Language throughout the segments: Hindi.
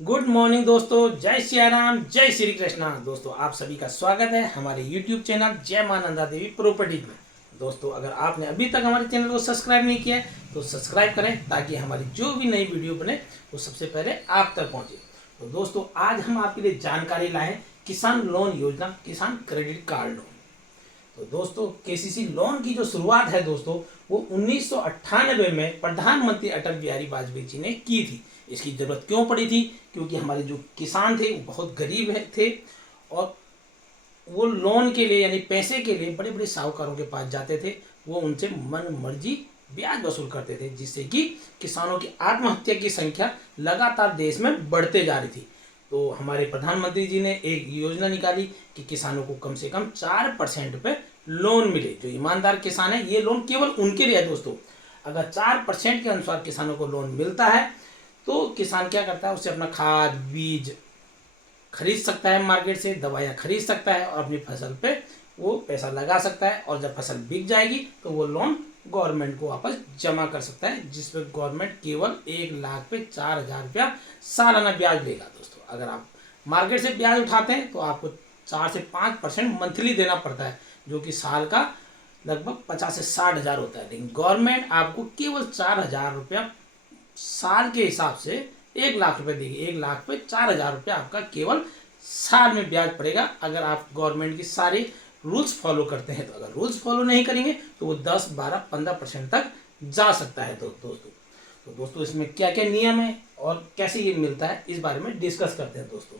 गुड मॉर्निंग दोस्तों, जय सिया राम, जय श्री कृष्णा। दोस्तों आप सभी का स्वागत है हमारे यूट्यूब चैनल जय मां नंदा देवी प्रॉपर्टीज में। दोस्तों अगर आपने अभी तक हमारे चैनल को सब्सक्राइब नहीं किया है तो सब्सक्राइब करें ताकि हमारी जो भी नई वीडियो बने वो सबसे पहले आप तक पहुंचे। तो दोस्तों आज हम आपके लिए जानकारी लाए हैं किसान लोन योजना, किसान क्रेडिट कार्ड लोन। तो दोस्तों केसीसी लोन की जो शुरुआत है दोस्तों वो 1998 में प्रधानमंत्री अटल बिहारी वाजपेयी जी ने की थी। इसकी जरूरत क्यों पड़ी थी? क्योंकि हमारे जो किसान थे वो बहुत गरीब थे और वो लोन के लिए यानी पैसे के लिए बड़े बड़े साहूकारों के पास जाते थे। वो उनसे मन मर्जी ब्याज वसूल करते थे, जिससे कि किसानों की आत्महत्या की संख्या लगातार देश में बढ़ते जा रही थी। तो हमारे प्रधानमंत्री जी ने एक योजना निकाली कि किसानों को कम से कम 4% पे लोन मिले। जो ईमानदार किसान है ये लोन केवल उनके लिए है दोस्तों। अगर 4% के अनुसार किसानों को लोन मिलता है तो किसान क्या करता है, उससे अपना खाद बीज खरीद सकता है, मार्केट से दवाइयाँ खरीद सकता है और अपनी फसल पे वो पैसा लगा सकता है। और जब फसल बिक जाएगी तो वो लोन गवर्नमेंट को वापस जमा कर सकता है, जिसपे गवर्नमेंट केवल 1 लाख पे 4,000 रुपया सालाना ब्याज देगा। दोस्तों अगर आप मार्केट से ब्याज उठाते हैं तो आपको 4 से 5% मंथली देना पड़ता है, जो कि साल का लगभग 50 से 60 हज़ार होता है। लेकिन गवर्नमेंट आपको केवल 4,000 रुपया साल के हिसाब से 1 लाख रुपए देगी। 1 लाख पे 4,000 रुपया आपका केवल साल में ब्याज पड़ेगा, अगर आप गवर्नमेंट की सारे रूल्स फॉलो करते हैं। तो अगर रूल्स फॉलो नहीं करेंगे तो वो 10, 12, 15% तक जा सकता है। तो दोस्तों इसमें क्या क्या नियम है और कैसे ये मिलता है इस बारे में डिस्कस करते हैं। दोस्तों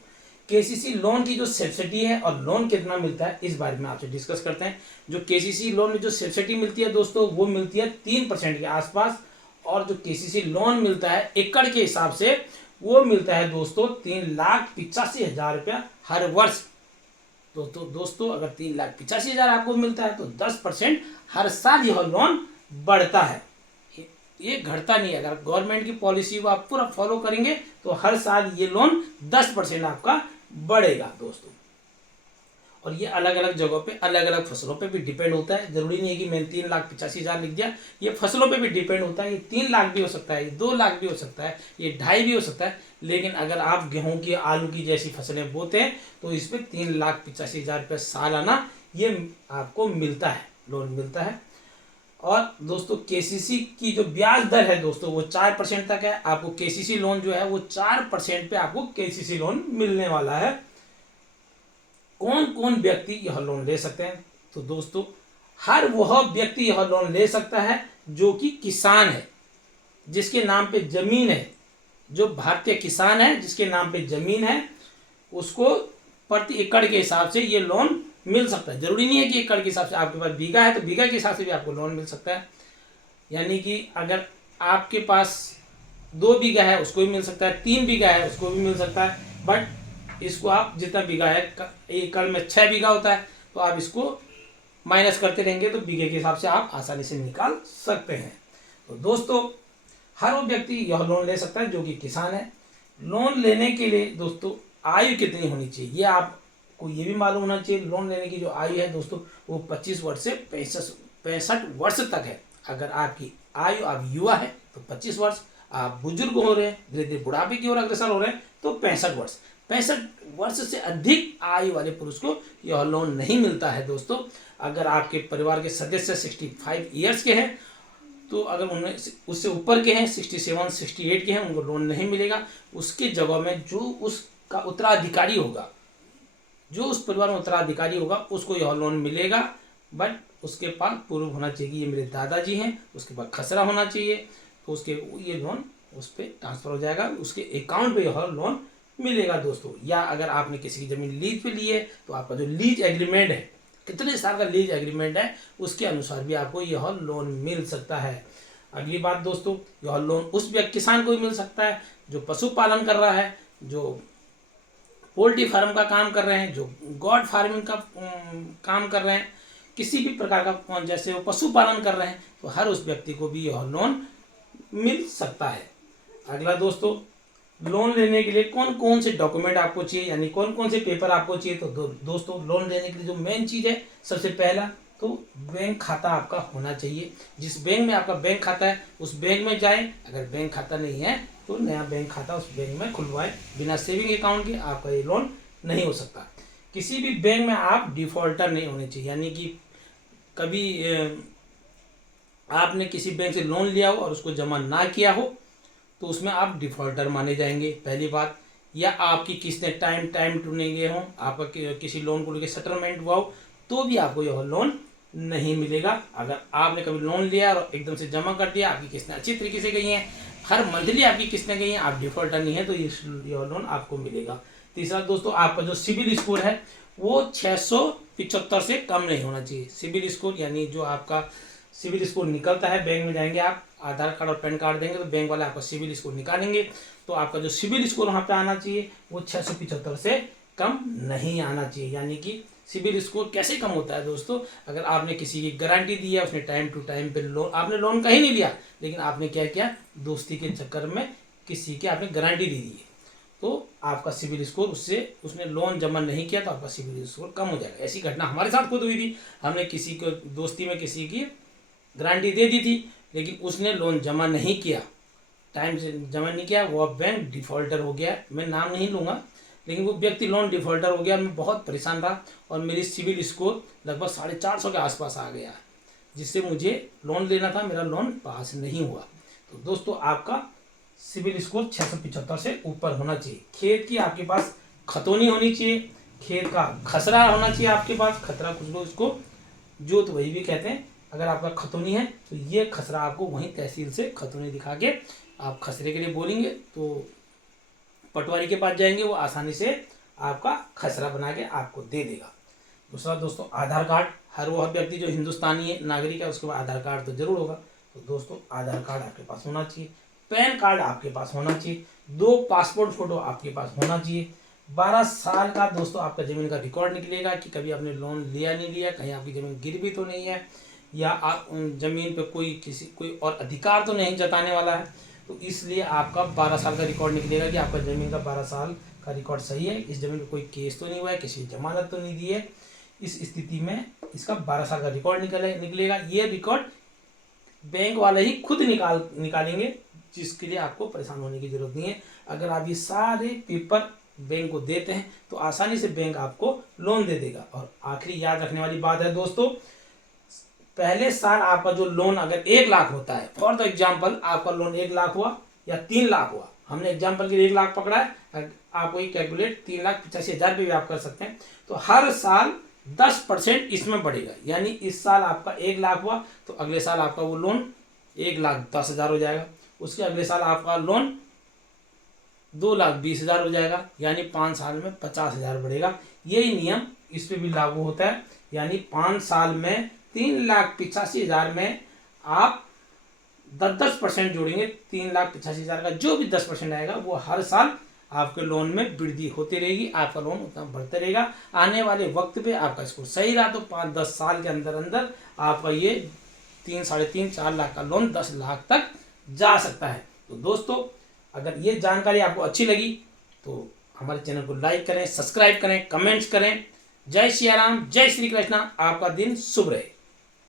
केसीसी लोन की जो सब्सिडी है और लोन कितना मिलता है इस बारे में आपसे डिस्कस करते हैं। जो केसीसी लोन में जो सब्सिडी मिलती है दोस्तों वो मिलती है 3% के आसपास, और जो केसीसी लोन मिलता है एकड़ के हिसाब से वो मिलता है दोस्तों 3,85,000 रुपया हर वर्ष। तो दोस्तों अगर 3,85,000 आपको मिलता है तो 10% हर साल यह लोन बढ़ता है, ये घटता नहीं है। अगर गवर्नमेंट की पॉलिसी को आप पूरा फॉलो करेंगे तो हर साल ये लोन 10% आपका बढ़ेगा दोस्तों। और ये अलग अलग जगहों पे अलग अलग फसलों पे भी डिपेंड होता है। जरूरी नहीं है कि मैंने 3,85,000 लिख दिया, ये फसलों पे भी डिपेंड होता है। ये 3 लाख भी हो सकता है, ये 2 लाख भी हो सकता है, ये 2.5 भी हो सकता है। लेकिन अगर आप गेहूं की, आलू की जैसी फसलें बोते हैं तो इस पर 3,85,000 रुपये सालाना ये आपको मिलता है, लोन मिलता है। और दोस्तों केसीसी की जो ब्याज दर है दोस्तों वो 4% तक है। आपको केसीसी लोन जो है वो 4% पे आपको केसीसी लोन मिलने वाला है। कौन कौन व्यक्ति यह लोन ले सकते हैं? तो दोस्तों हर वह व्यक्ति यह लोन ले सकता है जो कि किसान है, जिसके नाम पे जमीन है। जो भारतीय किसान है जिसके नाम पे जमीन है उसको प्रति एकड़ के हिसाब से ये लोन मिल सकता है। जरूरी नहीं है कि एकड़ के हिसाब से, आपके पास बीघा है तो बीघा के हिसाब से भी आपको लोन मिल सकता है। यानी कि अगर आपके पास 2 बीघा है उसको भी मिल सकता है, 3 बीघा है उसको भी मिल सकता है। बट इसको आप जितना बीघा है, एकड़ में 6 बीघा होता है तो आप इसको माइनस करते रहेंगे तो बीघे के हिसाब से आप आसानी से निकाल सकते हैं। तो दोस्तों हर वो व्यक्ति यह लोन ले सकता है जो कि किसान है। लोन लेने के लिए दोस्तों आयु कितनी होनी चाहिए ये आपको ये भी मालूम होना चाहिए। लोन लेने की जो आयु है दोस्तों वो 25 वर्ष से 65 वर्ष तक है। अगर आपकी आयु, आप युवा है तो 25 वर्ष, आप बुजुर्ग हो रहे हैं, धीरे धीरे बुढ़ापे की ओर अग्रसर हो रहे हैं तो 65 वर्ष। 65 वर्ष से अधिक आयु वाले पुरुष को यह लोन नहीं मिलता है दोस्तों। अगर आपके परिवार के सदस्य 65 ईयर्स के हैं तो अगर उन्हें उससे ऊपर के हैं, 67, 68 के हैं, उनको लोन नहीं मिलेगा। उसके जगह में जो उसका उत्तराधिकारी होगा, जो उस परिवार में उत्तराधिकारी होगा उसको यह लोन मिलेगा। बट उसके पास प्रूफ होना चाहिए कि ये मेरे दादाजी हैं, उसके पास खसरा होना चाहिए, तो उसके ये लोन उस पर ट्रांसफर हो जाएगा, उसके अकाउंट पे यह लोन मिलेगा दोस्तों। या अगर आपने किसी की ज़मीन लीज पे ली है तो आपका जो लीज एग्रीमेंट है, कितने साल का लीज एग्रीमेंट है, उसके अनुसार भी आपको यह लोन मिल सकता है। अगली बात दोस्तों, यह लोन उस व्यक्ति किसान को भी मिल सकता है जो पशुपालन कर रहा है, जो पोल्ट्री फार्म का काम कर रहे हैं, जो गॉड फार्मिंग का काम कर रहे हैं, किसी भी प्रकार का जैसे वो पशुपालन कर रहे हैं, तो हर उस व्यक्ति को भी यह लोन मिल सकता है। अगला दोस्तों, लोन लेने के लिए कौन कौन से डॉक्यूमेंट आपको चाहिए, यानी कौन कौन से पेपर आपको चाहिए। तो दोस्तों लोन लेने के लिए जो मेन चीज़ है, सबसे पहला तो बैंक खाता आपका होना चाहिए। जिस बैंक में आपका बैंक खाता है उस बैंक में जाएं। अगर बैंक खाता नहीं है तो नया बैंक खाता उस बैंक में खुलवाएं। बिना सेविंग अकाउंट के आपका ये लोन नहीं हो सकता। किसी भी बैंक में आप डिफॉल्टर नहीं होने चाहिए, यानी कि कभी आपने किसी बैंक से लोन लिया हो और उसको जमा ना किया हो तो उसमें आप डिफॉल्टर माने जाएंगे, पहली बात। या आपकी किस्तें टाइम टू नहीं गए हों, आपका किसी लोन को लेकर सेटलमेंट हुआ हो तो भी आपको यह लोन नहीं मिलेगा। अगर आपने कभी लोन लिया और एकदम से जमा कर दिया, आपकी किस्तें अच्छी तरीके से गई हैं, हर मंथली आपकी किस्तें गई हैं, आप डिफॉल्टर नहीं है, तो यह लोन आपको मिलेगा। तीसरा दोस्तों, आपका जो सिबिल स्कोर है वो 675 से कम नहीं होना चाहिए। सिबिल स्कोर यानी जो आपका सिबिल स्कोर निकलता है, बैंक में जाएंगे आप, आधार कार्ड और पैन कार्ड देंगे तो बैंक वाले आपका सिबिल स्कोर निकालेंगे, तो आपका जो सिबिल स्कोर वहाँ पे आना चाहिए वो 675 से कम नहीं आना चाहिए। यानी कि सिबिल स्कोर कैसे कम होता है दोस्तों, अगर आपने किसी की गारंटी दी है, उसने टाइम टू टाइम पे लोन, आपने लोन कहीं नहीं लिया लेकिन आपने क्या किया, दोस्ती के चक्कर में किसी की आपने गारंटी दे दी है, तो आपका सिबिल स्कोर उसने लोन जमा नहीं किया तो आपका सिबिल स्कोर कम हो जाएगा। ऐसी घटना हमारे साथ खुद हुई थी। हमने किसी को दोस्ती में किसी की गारंटी दे दी थी लेकिन उसने लोन जमा नहीं किया, टाइम से जमा नहीं किया, वो अब बैंक डिफॉल्टर हो गया। मैं नाम नहीं लूँगा लेकिन वो व्यक्ति लोन डिफॉल्टर हो गया। मैं बहुत परेशान रहा और मेरी सिबिल स्कोर लगभग 450 के आसपास आ गया, जिससे मुझे लोन लेना था, मेरा लोन पास नहीं हुआ। तो दोस्तों, आपका सिबिल स्कोर 675 से ऊपर होना चाहिए। खेत की आपके पास खतौनी होनी चाहिए, खेत का खसरा होना चाहिए आपके पास। खतरा कुछ लोग इसको जोत वही भी कहते हैं। अगर आपका खतौनी है तो ये खसरा आपको वहीं तहसील से खतौनी दिखा के आप खसरे के लिए बोलेंगे तो पटवारी के पास जाएंगे, वो आसानी से आपका खसरा बना के आपको दे देगा। दूसरा दोस्तों, आधार कार्ड। हर वो व्यक्ति जो हिंदुस्तानी है, नागरिक है, उसके पास आधार कार्ड तो जरूर होगा। तो दोस्तों, आधार कार्ड आपके पास होना चाहिए, पैन कार्ड आपके पास होना चाहिए, 2 पासपोर्ट फोटो आपके पास होना चाहिए। 12 साल का दोस्तों आपका ज़मीन का रिकॉर्ड निकलेगा कि कभी आपने लोन लिया नहीं लिया, कहीं आपकी ज़मीन गिरवी तो नहीं है, या आप ज़मीन पे कोई और अधिकार तो नहीं जताने वाला है। तो इसलिए आपका 12 साल का रिकॉर्ड निकलेगा कि आपका ज़मीन का 12 साल का रिकॉर्ड सही है, इस ज़मीन पे कोई केस तो नहीं हुआ है, किसी जमानत तो नहीं दी है। इस स्थिति में इसका 12 साल का रिकॉर्ड निकलेगा। ये रिकॉर्ड बैंक वाले ही खुद निकालेंगे, जिसके लिए आपको परेशान होने की जरूरत नहीं है। अगर आप ये सारे पेपर बैंक को देते हैं तो आसानी से बैंक आपको लोन दे देगा। और आखिरी याद रखने वाली बात है दोस्तों, पहले साल आपका जो लोन अगर 1 लाख होता है, फॉर द एग्जाम्पल आपका लोन 1 लाख हुआ या 3 लाख हुआ, हमने एग्जाम्पल के लिए 1 लाख पकड़ा है, आपको ये कैलकुलेट 3,85,000 पे भी आप कर सकते हैं। तो हर साल 10% इसमें बढ़ेगा, यानी इस साल आपका 1 लाख हुआ तो अगले साल आपका वो लोन 1,10,000 हो जाएगा, उसके अगले साल आपका लोन 2,20,000 हो जाएगा, यानी 5 साल में 50,000 बढ़ेगा। यही नियम इस पे भी लागू होता है, यानी 5 साल में 3,85,000 में आप 10% जोड़ेंगे। 3,85,000 का जो भी 10% आएगा वो हर साल आपके लोन में वृद्धि होती रहेगी, आपका लोन उतना बढ़ता रहेगा। आने वाले वक्त पे आपका स्कोर सही रहा तो 5-10 साल के अंदर अंदर आपका ये 3-3.5-4 लाख का लोन 10 लाख तक जा सकता है। तो दोस्तों, अगर ये जानकारी आपको अच्छी लगी तो हमारे चैनल को लाइक करें, सब्सक्राइब करें, कमेंट्स करें। जय सिया राम, जय श्री कृष्णा। आपका दिन शुभ रहे।